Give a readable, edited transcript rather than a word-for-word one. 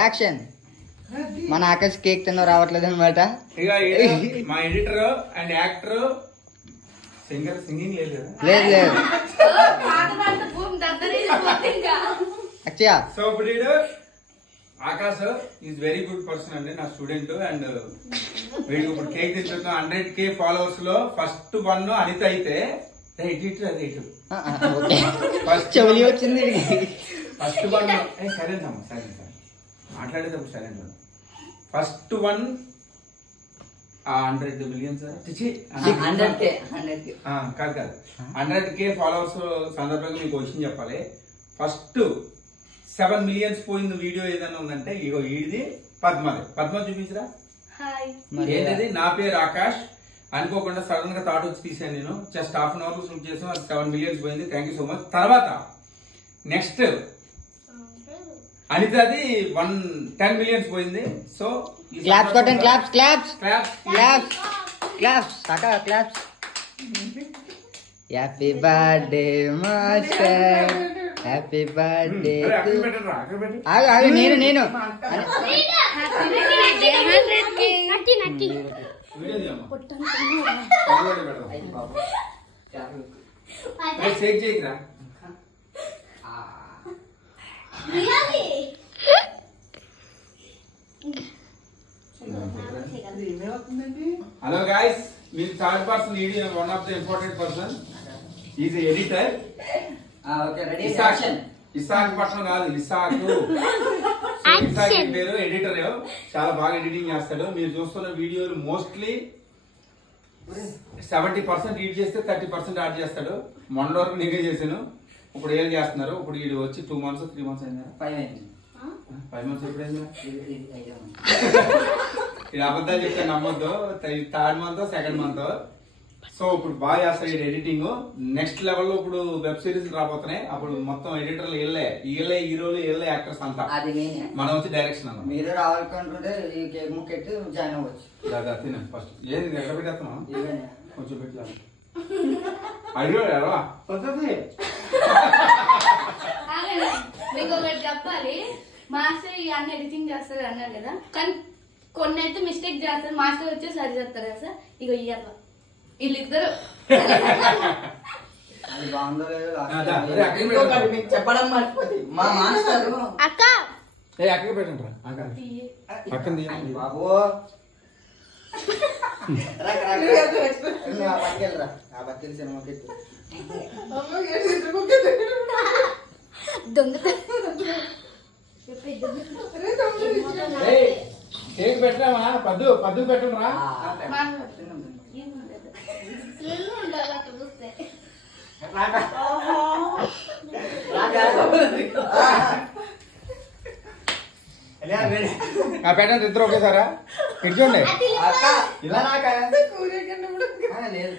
Action. మన Akash cake తిన్న రావట్లేదు అనమాట. మా editor and actor singer singing లేదు సో ఇప్పుడు Akash is very good person అండి, నా స్టూడెంట్. అండ్ వీడికి ఇప్పుడు కేక్ తెచ్చుకున్నాం. 100K ఫాలోవర్స్ లో ఫస్ట్ 1 అనిత అయితే ఫస్ట్ వచ్చింది. ఫస్ట్ 1 సైలెంట్ అమ్మా, సైలెంట్ మాట్లాడేటప్పుడు సైలెంట్. ఫస్ట్ 1 100 million కాదు 100K ఫాలోవర్స్ సందర్భంగా మీకు విషయం చెప్పాలి. ఫస్ట్ 7 million పోయిన వీడియో ఏదైనా ఉందంటే ఇగో ఇది పద్మ చూపించరా. ఏంటది? నా పేరు ఆకాష్. అనుకోకుండా సడన్ గా థాట్ వచ్చి తీసాను నేను. జస్ట్ హాఫ్ అన్ అవర్ లో షూట్ చేసాను. అది 7 million పోయింది. Thank you so much. తర్వాత నెక్స్ట్ అనితది 10 million పోయింది. సో క్లాప్స్ కొట్టండి, claps claps claps claps claps సకా claps. Happy birthday master, happy birthday. ఆగు నేను హలో గైస్, మీరు third person video one of the important person is editor. Isakhapatnam కాదు, ఇసాఖ్ పేరు ఎడిటర్. చాలా బాగా ఎడిటింగ్ చేస్తాడు. మీరు చూస్తున్న వీడియోలు మోస్ట్లీ 70% రీడ్ చేస్తే 30% యాడ్ చేస్తాడు. మొన్న వరకు నేనే చేశాను, ఇప్పుడు ఏం చేస్తున్నారు. ఇప్పుడు వీడు వచ్చి 2 months 3 months అయిందా? 5 months ఎప్పుడైందా? ఇది అబద్ధాలు చెప్తే నమ్మొద్దు. 3rd month 2nd month. So ఇప్పుడు బాగా చేస్తారు ఈ ఎడిటింగ్. నెక్స్ట్ లెవెల్ లో ఇప్పుడు వెబ్ సిరీస్ రాబోతున్నాయి. అప్పుడు మొత్తం ఎడిటర్లు వీళ్ళే హీరోలు, వీళ్ళే యాక్టర్స్ అంతా. మనం వచ్చి డైరెక్షన్ అన్న. మీరు రావాలనుకుంటుంటే ఈ కేక్ ముక్కెట్టి జాయిన్ అవ్వచ్చు. తినండి ఫస్ట్. ఏది ఎక్కడ పెట్టేస్తున్నాం? కొంచెం పెట్టా అడిగా మీకు ఒకటి చెప్పాలి. మాస్టర్ ఇవన్నీ ఎడిటింగ్ చేస్తారు అన్నారు కదా, కానీ కొన్ని అయితే మిస్టేక్ చేస్తారు. మాస్టర్ వచ్చి సరి చేస్తారు కదా సార్. ఇక ఇయ్యాల వీళ్ళిద్దరు చెప్పడం మర్చిపోతుంది మా మాస్టర్. అక్క అక్కడికి పెట్టండి అక్కడ బాబు బతికి సినిమాకి కేక్ పెట్టరామా? పద్దు పెట్టండి రా. పెట్టండి ఇద్దరు ఒకేసారా. ఇచ్చుకోండి. ఇలా లేదు